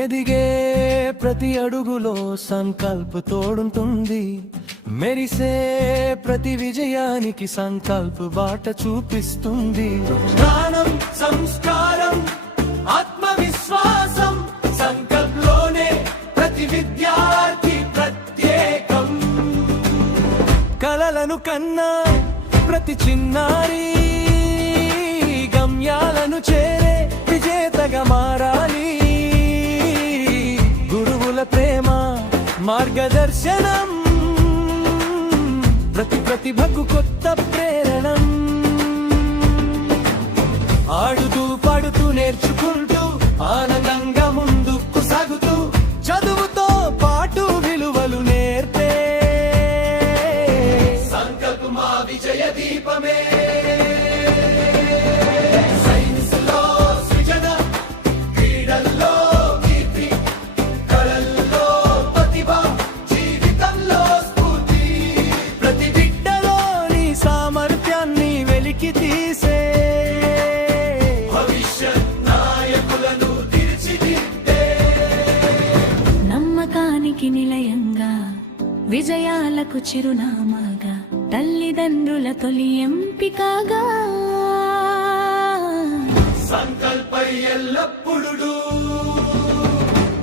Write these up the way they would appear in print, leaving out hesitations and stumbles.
ఎదిగే ప్రతి అడుగులో సంకల్ప తోడుంటుంది. మెరిసే ప్రతి విజయానికి సంకల్ప బాట చూపిస్తుంది. జ్ఞానం, సంస్కారం, ఆత్మవిశ్వాసం సంకల్పంలోనే ప్రతి విద్యార్థి ప్రత్యేకం. కలలను కన్నా ప్రతి చిన్నారి గమ్యాలను చేరే విజేతగా మారాలి. ప్రేమ మార్గదర్శనం ప్రతి ప్రతిభకు కొత్త ప్రేరణం. ఆడుతూ పాడుతూ నేర్చుకుంటూ ఆనందంగా ముందుకు సాగుతూ చదువుతో పాటు విలువలు నేర్పే సంకల్ప మా విజయ దీపమే. తీసే భవిష్యత్ నాయకులను తీర్చిదిద్దే నమ్మకానికి నిలయంగా విజయాలకు చిరునామాగా తల్లిదండ్రుల తొలి ఎంపికగా సంకల్ప ఎల్లప్పుడూ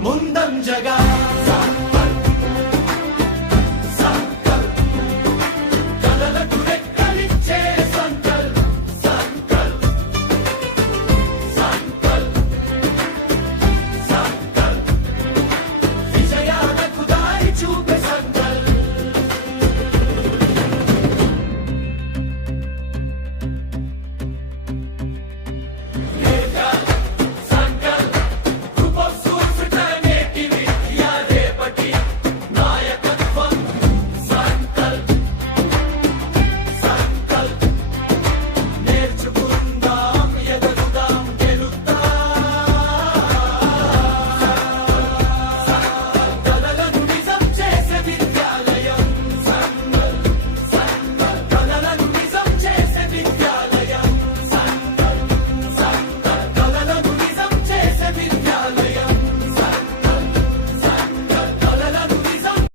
ముందంజగా